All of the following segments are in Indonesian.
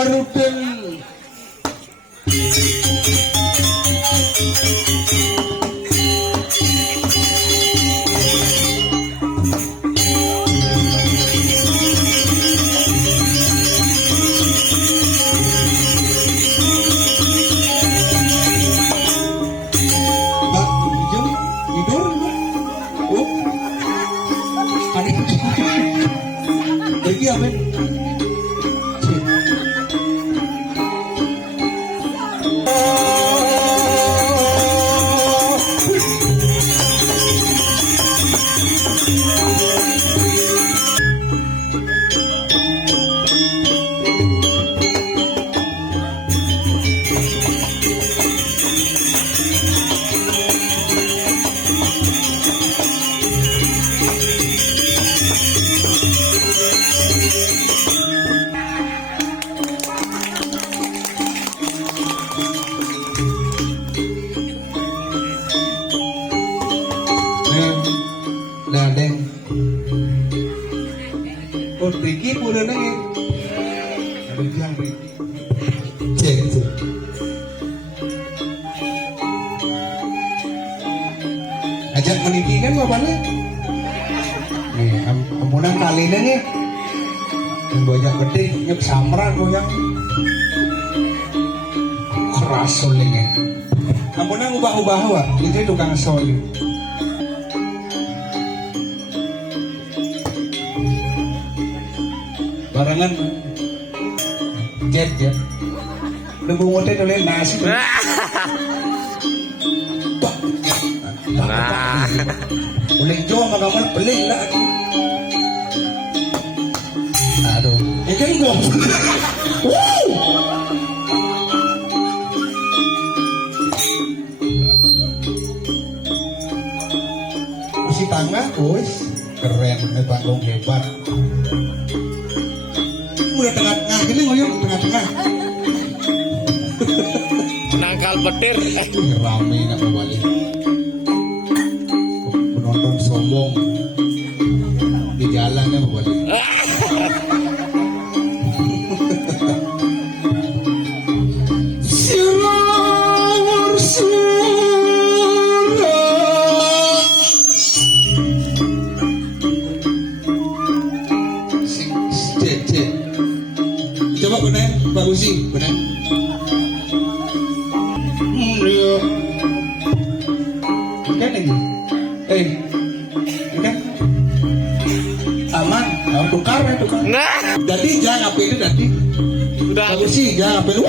Rudin. Riki pura nangin. Berjang Riki. Cek. Ajak meniki kan bapaknya. Nih, amunan kali ini yang banyak gede, nyep samran goyang. Keras solingnya. Amunan ubah-ubah wak, itu tukang soling. Barangan jet ya nunggu ngote oleh nasi boleh jual makaman beli lah aduh ikan gua si tangga guys keren panggung hebat udah tengah-tengah gini ngoyong tengah-tengah nangkal petir rame nak balik penonton sombong di jalan ya balik coba benar Pak Uzi benar kan lagi kan aman tukar jadi jangan apa itu nanti Pak Uzi jangan apa itu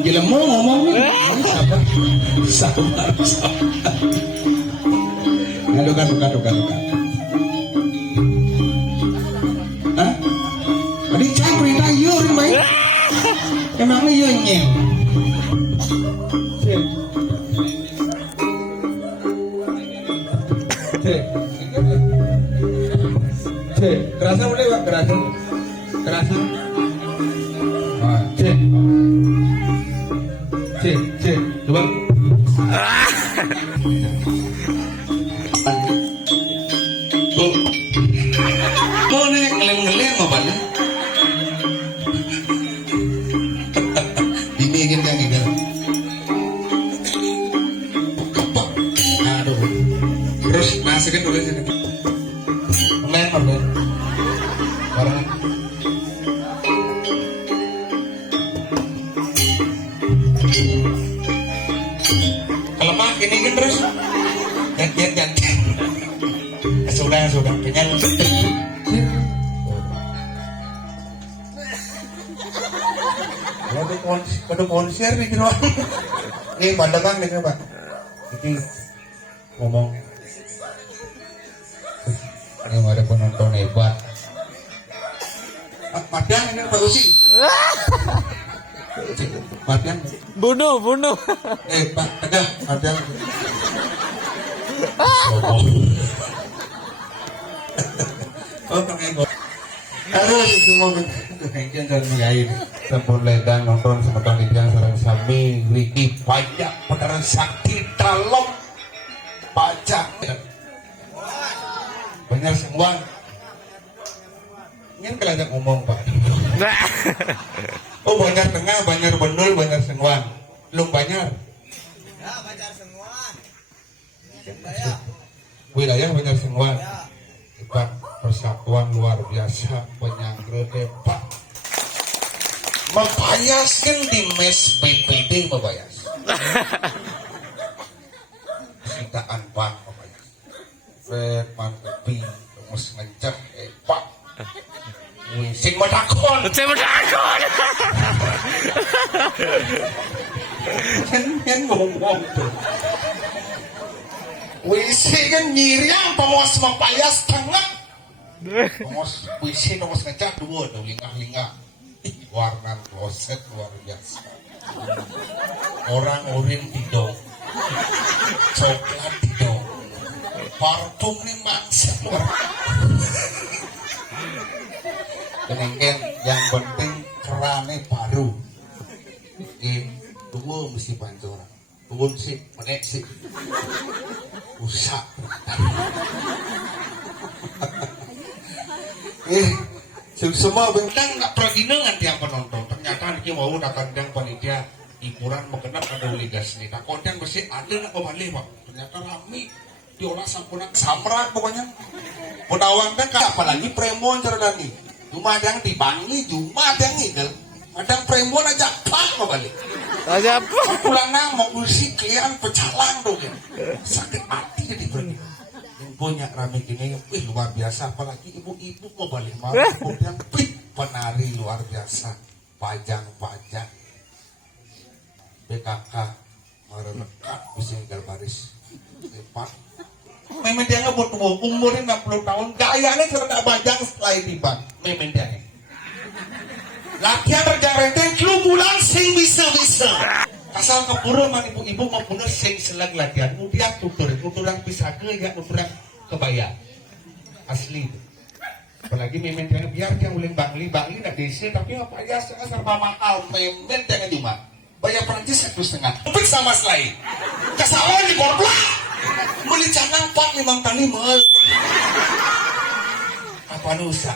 gila mau ngomong nih sabar adukan Adi cak berita yur main. Emang lu nyeng. Kerasa boleh Pak, kerasa. Cek, coba. Kau nih ngeleng-ngeleng apa nih? Dimikin kan ini. Aduh. Terus masukin dulu sini. Online. Barang. Kalau mah ini kan terus. Jangan. Sudah. Kenyal. Kalau konser nih kira ini pandangan nih Pak. Ini ngomong. Ini ada penonton hebat. Padang ini Pak Usi. Padang. Bunuh. Pak, ada Padang. Oh, pengen. Aduh, semua kehengkian dan mengair. Sampun ledang nonton semeton lidiang sarang sami Riki pajak putaran sakti tralom pajak. Bener semua. Ini kelihatan ngomong Pak. Oh Banjar Tengah, Banjar Benul, Banjar Senguan. Lung Banjar. Ya, Banjar Senguan. Wilayah Banjar Senguan. Pak, persatuan luar biasa penyangre Pak. Mempayaskan di mes BPD membayas. Sitaan Pak membayas. Fred Mantepi, terus ngencet Pak. Sing medakon. Saya menakut. Kan ngomong tuh. WC kan nyiriang pamos mempayas tengah. Pamos WC pamos ngecap dua tuh lingah-lingah. Warna kloset luar biasa. Orang urin tidak. Coklat tidak. Parfum nih maksa luar. Keningken yang penting kerane baru. Dua mesti pancoran. Tunggu sih, menek sih. Usah. Semua bentang nggak pergi nanti yang penonton. Ternyata dia mau datang yang panitia hiburan mengenal ada liga seni. Tak konten mesti ada nak kembali Pak. Ternyata rame. Diolah sampuna samrak pokoknya. Penawang kan apalagi premon cerdani. Cuma ada yang dibangi, cuma ada yang ngigel. Ada yang premon aja pak mau balik. Aja apa? Pulang nang mau musik kalian pecalang dong ya. Sakit hati jadi pergi. Yang punya rame gini, luar biasa. Apalagi ibu-ibu mau balik malam. Kemudian penari luar biasa. Pajang-pajang. BKK merekat bisa tinggal baris. Pak. Memang dia nggak butuh umurnya 60 tahun. Gayanya cerita bajang setelah ini Pak. Memang dia. Latihan rejang-rejang kelumulan sing bisa-bisa. Asal kepura man ibu-ibu mau punya sing selang latihan. Kemudian tutur yang bisa ke ya, tutur yang kebaya. Asli. Apalagi memang dia biar dia uling bangli nak desi tapi apa ya serba mahal. Memang jangan cuma. Bayar Perancis 1,5. Tapi sama selain. Kesalahan di korblak. Beli canang 4-5 kali mal. Apa nusa?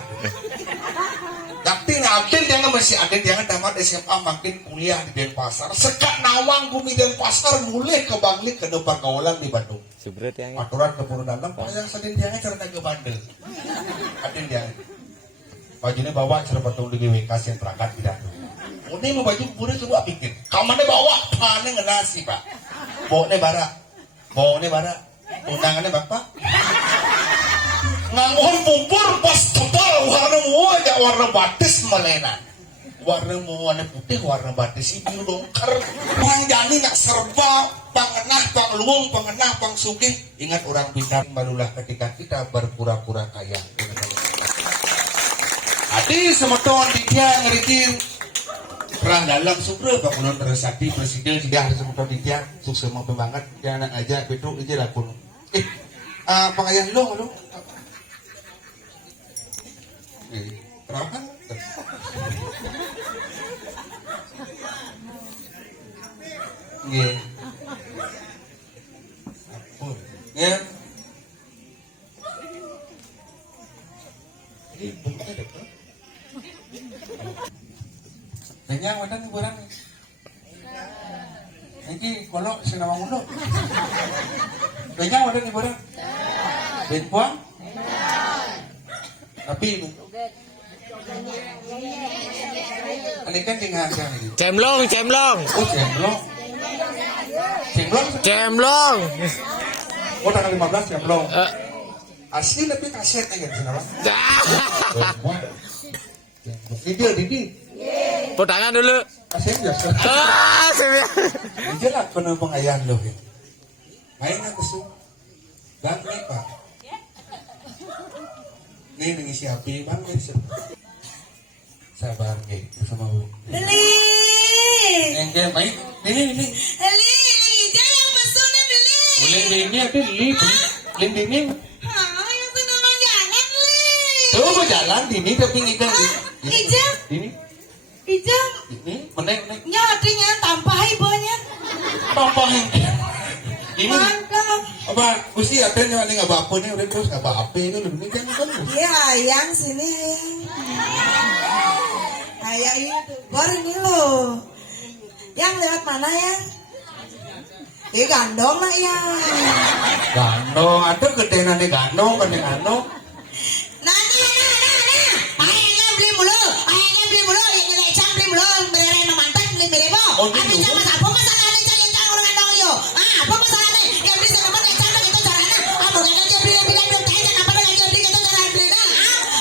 Tapi nanti jangan masih ada jangan tamat SMA makin kuliah di Denpasar. Sekat nawang bumi Denpasar mulai ke Bangli ke depan kawalan di Bandung. Sebret yang Aturan keburu dalam payah sedin jangan cerita ke Bandung. Adin jangan. Bajunya bawa cerita patung di GWK yang terangkat tidak. Ini mau baju pura coba pikir. Kamarnya bawa panen nasi Pak. Bawa bara. Undangannya Bapak. Nganggur pupur pas tebal warna batis melena. Warna putih warna batis ibu dongker. Panjani nak serba pangenah pangluung pangenah pangsugih. Ingat orang pintar barulah ketika kita berpura-pura kaya. Hati semeton dia ngerikin. Perang dalam sukre Pak Kulon Teresati Presiden tidak harus semeton dia sukses mau banget dia anak aja betul aja lah pun. Pengayaan lo. Terapan? Iya. Apa? Ya. Ini bentuknya dekat. Kayaknya wadah nih kurang. Ini kalau senawang mulu. Kayaknya wadah nih kurang. Benpuang? Tapi itu. Ini kan tinggal ini. Cemlong. Oh cemlong. Oh tanggal 15 cemlong. Asli tapi kaset aja di sana. Didi. Potangan dulu. Kaset biasa. Ini lah penuh pengayaan loh. Main aku su. Dan nih Pak. Nih ngisi api bang sabar nih sama Bu. Beli. Yang baik. Ini. Beli yang pesunnya beli. Lindingnya ada lindingnya. Yang senang jalan li. Tuh mau jalan ini tapi ngidang Ijam. Ini. Ini menek. Nyatinya tanpa ibunya. Tampahin. Ini. Mangga. Apa usi aten yang ning apa nih udah terus apa itu lebih kan kan. Iya, ayang sini ayang. Ayang YouTuber ini loh. Yang lewat mana yang? Gandong lah yang. Gandong, ada gede nanti gandong, gede gandong. Nah. Ayangnya beli mulu. Yang gede cang beli mulu. Beli mantan beli beribu. Oh, gitu. Abis sama apa masalahnya cang orang gandong yo? Apa masalahnya? Yang beli sama mana cang gitu caranya? Apa kan dia beli dong tanya apa dengan dia beli gitu cara beli nah?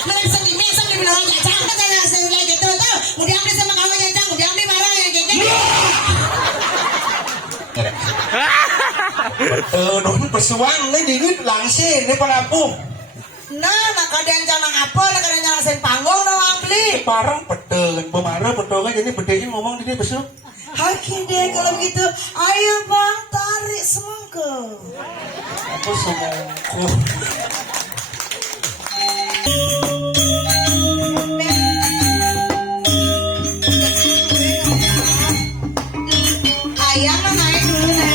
Mereka sendiri beli orang cang katanya sendiri gitu tuh. Kemudian beli sama kamu cang, kemudian beli marah yang kayak gitu. Nung pesuang nih dingin langsing nih pelampung. Nah, kadang jangan apa, kadang jangan sen panggung doang beli. Parang pedeng, pemarah pedongnya jadi bedanya ngomong di besok. Oke deh kalau begitu, ayo bang tarik semangka. Aku semongko. Ayam naik dulu nih.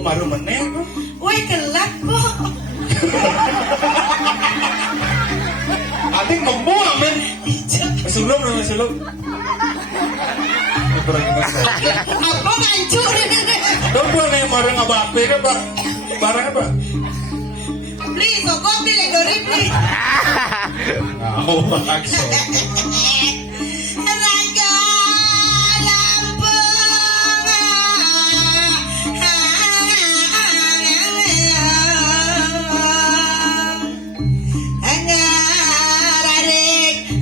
Kemarin meneng. Wih gelap bu. Ati ngebuang men. Sebelum. Apa ngancur ini? Dong gua nih marang apa kan pak? Barang apa? Beli sokong beli ledori beli. Oh pakso. Raja Lampung. Ngararik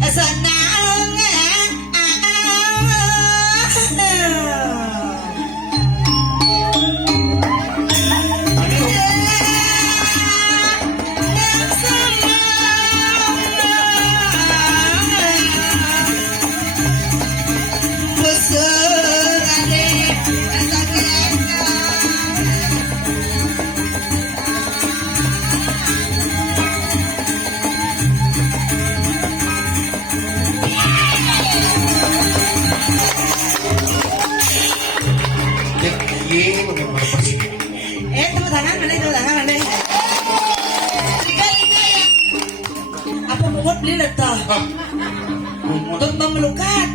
senang. Tepuk tangan mana? Liga ya. Apa mulut beli letak? Untuk memelukan.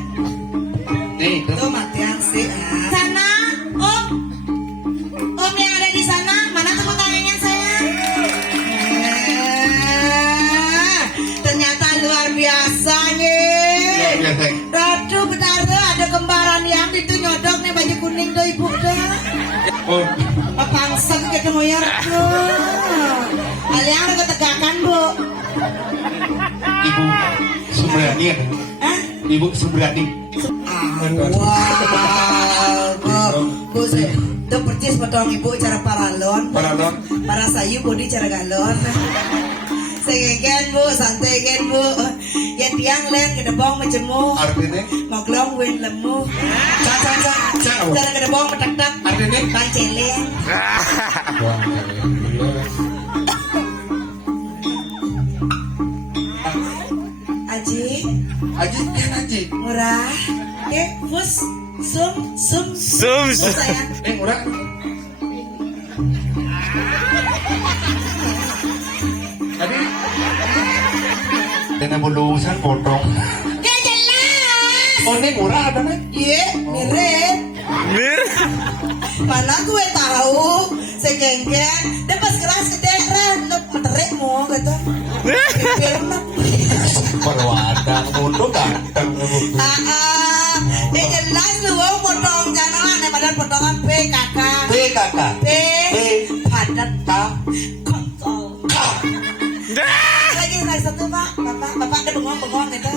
Nih, Tuh mati yang sih. Sana, Om yang ada di sana, mana tepuk tangannya sayang? Ternyata luar biasanya. Ratu benar ada kembaran yang itu nyodok nih baju kuning tuh ibu tuh. Oh, Pangsa kita ngoyar tuh. Kalian udah ketegakan bu. Ibu Subrani ya? Hah? Ibu Subrani. Wow, bu sih. Itu percis potong ibu cara paralon. Paralon. Para sayu bodi cara galon. Segegen bu, santai gen bu. Ya tiang len ke debong menjemuk. Artinya? Moglong win lemu. Cak. Cara ke debong metak-tak. Artinya? Panceleng. Aji, Aji. murah. Bus, sum. Sayang. Murah. Tadi. Dengan bulusan potong. Ya jelas. Oh ini murah ada nih. Iya, mirip. Mana gue tahu segenggen. Dan pas kelas kedengeran, nuk meterik mau gitu. Firman. Perwadang mundur ganteng. Ya jelas lu mau potong jangan padahal potongan P kakak. kakak. P padat kontol. Lagi satu pak, bapak ada bengong gitu.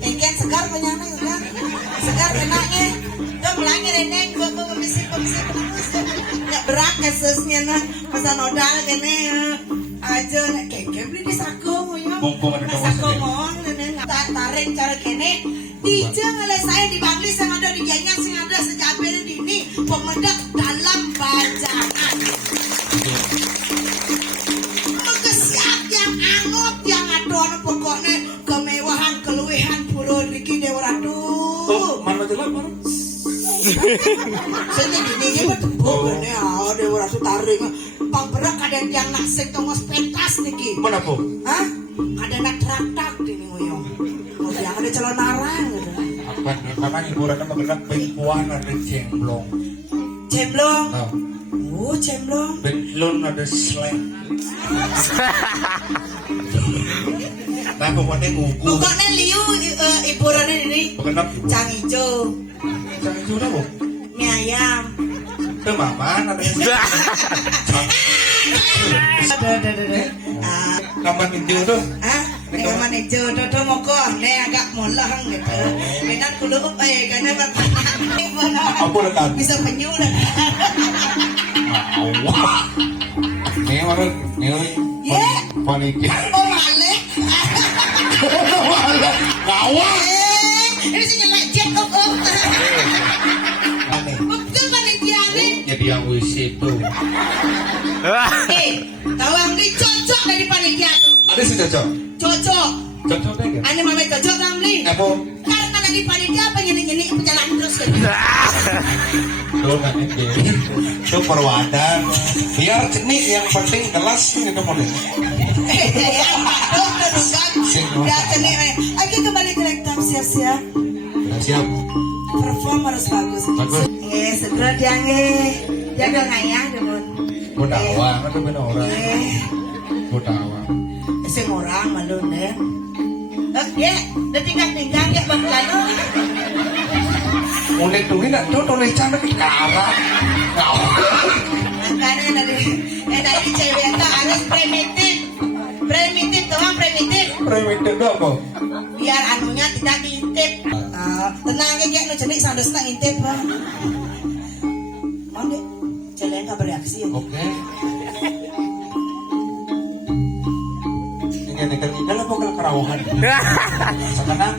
Engken segar penyana segar, segar enaknya. Tuh melangir neneng, bapak pemisi. Nggak berat kasusnya nah, masa nodal gini aja. Keke beli di saku ya. Mumpung ada kawasan Saku ini. mohon neneng tarik cara kene. Dijeng oleh saya di Banglis yang ada di Gianyar yang ada sejak ini pemedak dalam bacaan. Kesiap yang angot yang adon pokoknya kemewahan keluwehan puluh Sing gini iki bedene ada ora taring. Pak berak kadang yang nak sing tongos pentas niki. Menapa? Hah? Kadang nak traktak dini ngoyo. Oh, yang ada calon narang gitu. Apa namanya hiburan mengenai pengkuan ada cemplong. Cemplong. Nah, Oh, cemplong. belum ada slang. Nah, pokoknya nguku. Pokoknya liu hiburan ini. Mengenai Cang ijo, Cang itu apa? mie ayam. Itu mama namanya. Ada. Kapan itu tuh? Ah, dengan mana ijo, dodo moko, ne agak molang gitu. Kenan kudu karena berpanah. Apa dekat? Bisa penyu dah. Wah. Ini orang Ye. panitia. Oh male. Kawan. Ini sih nyelek jet up. Aneh. Betul panitia ni. Jadi yang WC itu. Tawang ni cocok dari panitia tu. Ada sih cocok. Cocok. Cocoknya enggak? Ane mama cocok ramli. Apa? Karena dari panitia apa nyeni berjalan terus. Tuh kan ini. Itu perwadan. Biar cenik yang penting kelas ini itu model. Ya kene. Oke kembali ke rektam siap-siap. Siap. Perform harus bagus. Bagus. Segera dia jaga ngayah demun. Budawang itu benar orang. Budawang. Sing orang malu ne. Oke, tinggal ya bang lalu. Mulai tuh nak tuh tulis cara sekarang. Makanya dari cewek itu harus primitif. Primitif doang primitif. Primitif itu apa? Biar anunya tidak diintip. Tenang aja nu jenik sandos nak intip bang. Mau deh, cewek nggak bereaksi ya. Oke. Ikan apa kalau kerawuhan? Sekarang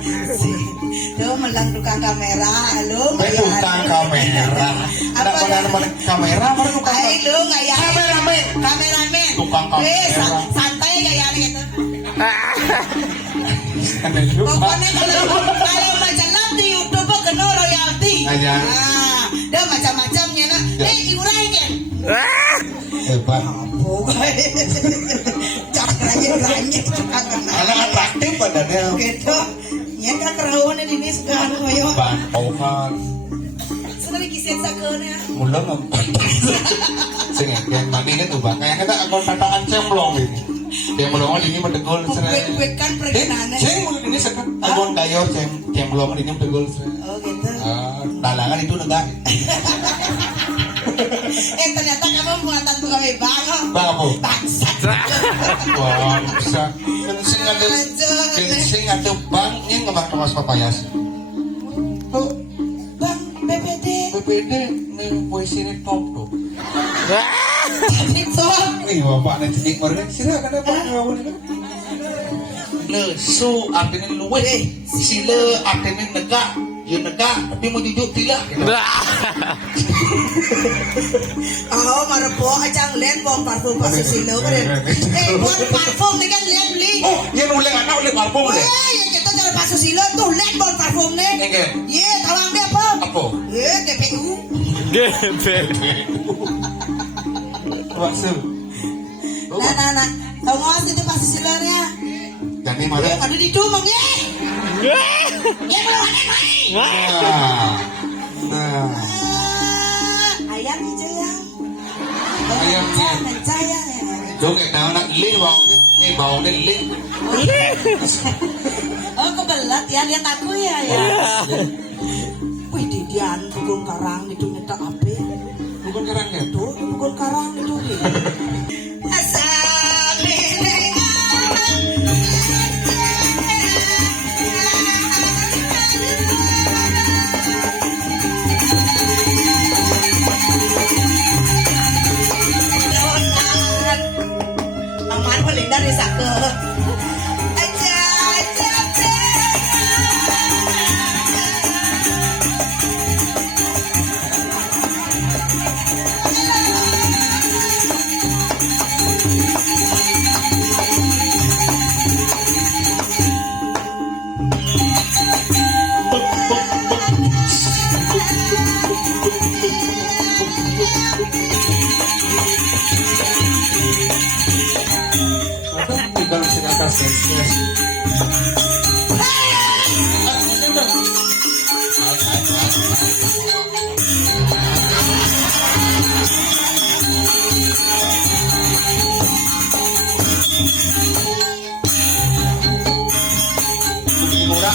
Tuh melang tukang kamera, lu tukang kamera. Ada mana kamera, mana tukang Ay, lu ngayah. kameramen. Kameramen. Tukang kamera. Santai gaya gitu. Ada juga. Pokoknya kalau majalah di YouTube kena royalti. Aja. Dah macam-macamnya nah. Iurannya. Hebat. Caranya Anak atraktif badannya. gitu. Ya kan kerawan ini sekarang ayo. Bantaukan. Sekali kisah sakeuna. Mulut sing yang mati itu bang. Kayak kita akun tataan cemplong ini. Cemplong ini mendegol. Buat kan perkenalan. Sing ini sekat akun kayor cemplong ini mendegol. Oh gitu. Talangan itu negak. Ternyata kamu muatan pegawai bank. Bang apa? Bangsat. Wah bisa. Kencing ada bang ini ngebang kemas papayas. Tuh Bang, BPD. BPD nih puisi ini top tuh. Itu. Ih bapak nih cicing mereka silakan apa ngawin itu. Le su artinya luwe. Sila artinya negak. Ya negak tapi mau jujur tidak. Oh, marepo aja ngeliat bom parfum pasusilo kan. Bom parfum ni kan lihat beli. Oh, yang ulang anak ulang parfum deh. Yang kita cara pasusilo tuh lihat bom parfum ni. Oke. Ye, tawang dia apa? Apa? Ye, GPU. Waktu. Nah. Tahu nggak itu pasusilo nya? Jadi mana? Ada di tumang ye. Ye belum ada mai. Nah. Ayam aja ya. Ayam ya. Mencaya ya. Dong kayak tahu nak lin bang. Bau ni lin. Oh, kebelat ya lihat aku ya. Wih, Didian dukun karang itu nyetak apa? Bukan kerang ya? Tuh, dukun karang itu. Aman paling dari sake. Murah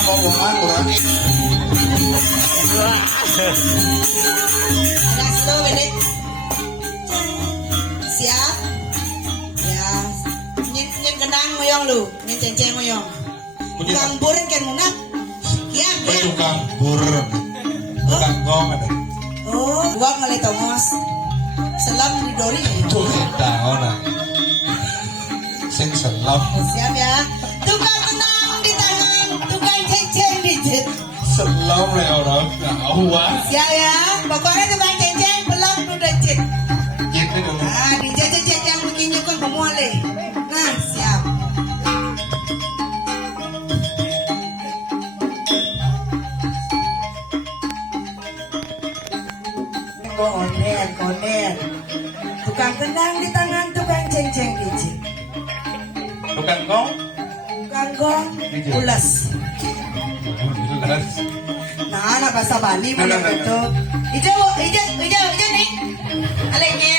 mau murah. Anak slow ini. Siap? Ya. Nyen kenang moyong lu, nyen cenceng moyong. Tukang burin kan munap. Ya, ya. Tukang burung. Tukang gong ada. Oh, gua ngalih tongos. Selam di dori. Tuh kita orang. Sing selam. Siap ya. Tukang kenang di tangan, tukang cenceng di jet. Selam le orang. Awak. Siap ya. Pokoknya tukang cenceng belum udah jet. Gitu dong. Ah, di jet yang begini kan pemuale. Nah, siap. Konen. Tukang kenang di tangan, tukang cenceng di jet. Tukang gong. Tukang gong, ulas. Jelas. Nah, anak bahasa Bali mana itu? Ijo nih. Aleknya.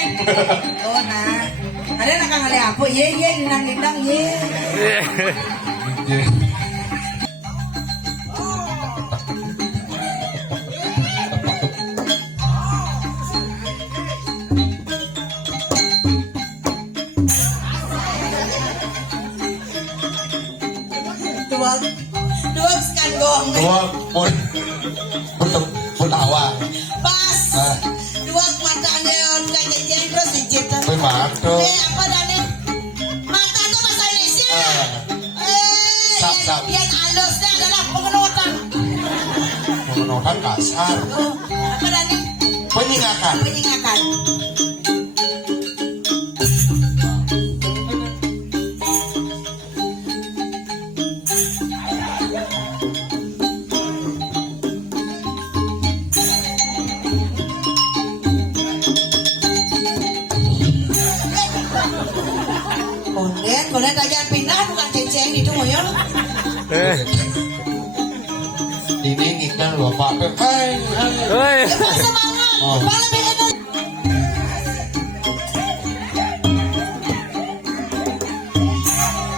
Oh, nah. Ada nak ngale apa? Ye, lindang, ye. Dua sekan gong. Dua pun bertawa. Pas. Ah. Dua mata neon kayak cenceng terus dijit. Bagaimana? Apa Dani? Mata itu bahasa Indonesia. Sap. Yang halusnya adalah pengenutan. Menohan kasar. Oh, apa Dani? Penyingakan. Penyingakan. Konen aja pindah bukan cenceng itu moyo. Ini ikan bapak. Hai. Woi. Ya Pak, semangat. Oh. Pak, lebih enak.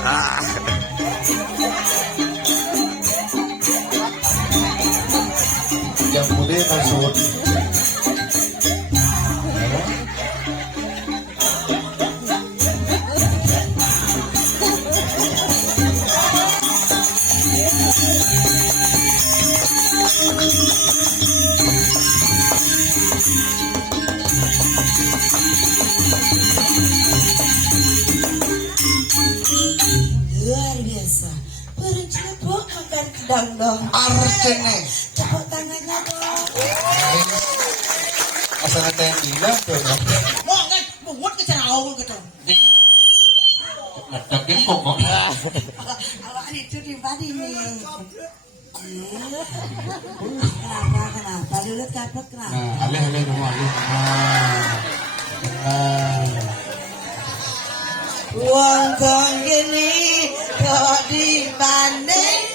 Ah. Yang mulia masuk. Luar biasa. Berencana buat makan kedang-dong. Arcene. Tepuk tangannya dong. Asal ada yang bilang tuh. Mau nggak? Buat ke cara awal gitu. Tapi pokok. Awak itu di badi nih. Kenapa? Dulu kapok kenapa? Nah, alih dong, alih. Uang kong gini kok dibanding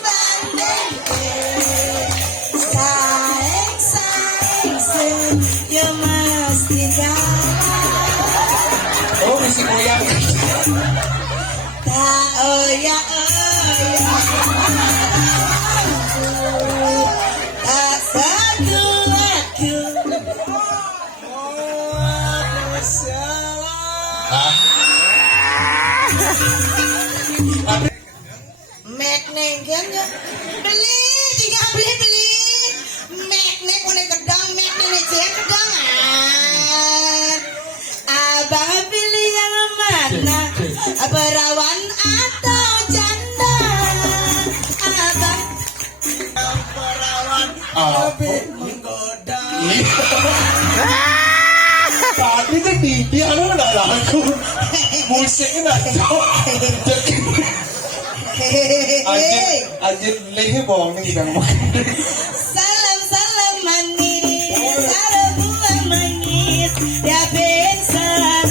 saing ya mesti jalan Oh, masih goyang. tak oyak tak satu aku Hah? Mek kan ya beli tinggal beli mek boleh gedang mek nih kedangan abang pilih yang mana perawan atau janda abang perawan Tapi menggoda tadi tuh dia lu nggak lagu musiknya nggak tahu. Ajin lehe bohong nih bang. salam manis salam manis ya ben salam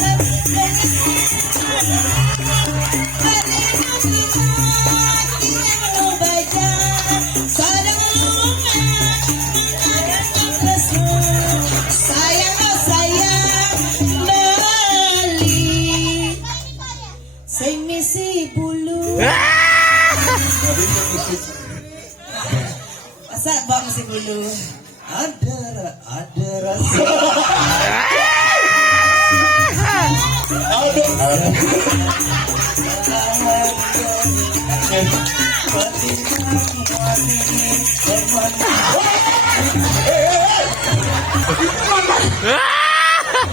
dulu. Ada rasa.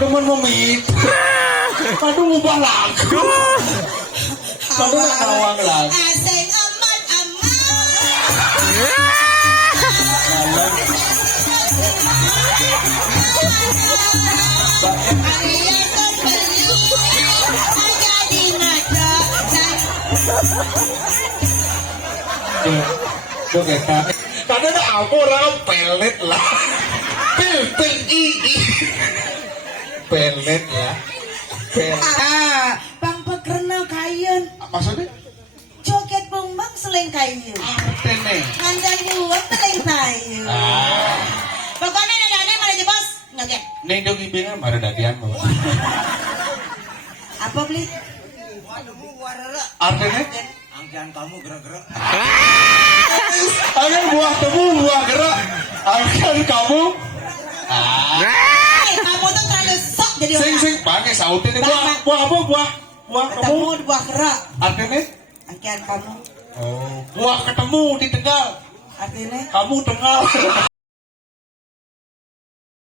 Teman memit. Aduh ubah lagu. Aduh nawang lagu. Asing amat. Kalian kembali jadi mata. Tuh kayak karena ada apa orang pelet lah. Pel pelet ya. Bang pekerna kayen. Maksudnya? Joget bombang seleng kayu. Tene. Ngandang buat seleng kayu. Pokoknya ada aneh mana di bos? Nyoget. Neng jogi bingung mana dadian mau. Apa beli? Waduh, warara. Artinya? Angkian kamu gerak-gerak. Ayo buah temu buah gerak. Akan kamu. Kamu tuh terlalu sok jadi Sing pakai sautin ini buah apa buah ketemu kamu. di buah kerak. Artinya? Angkian kamu. Oh, buah ketemu di Tegal. Artinya Kamu Tegal.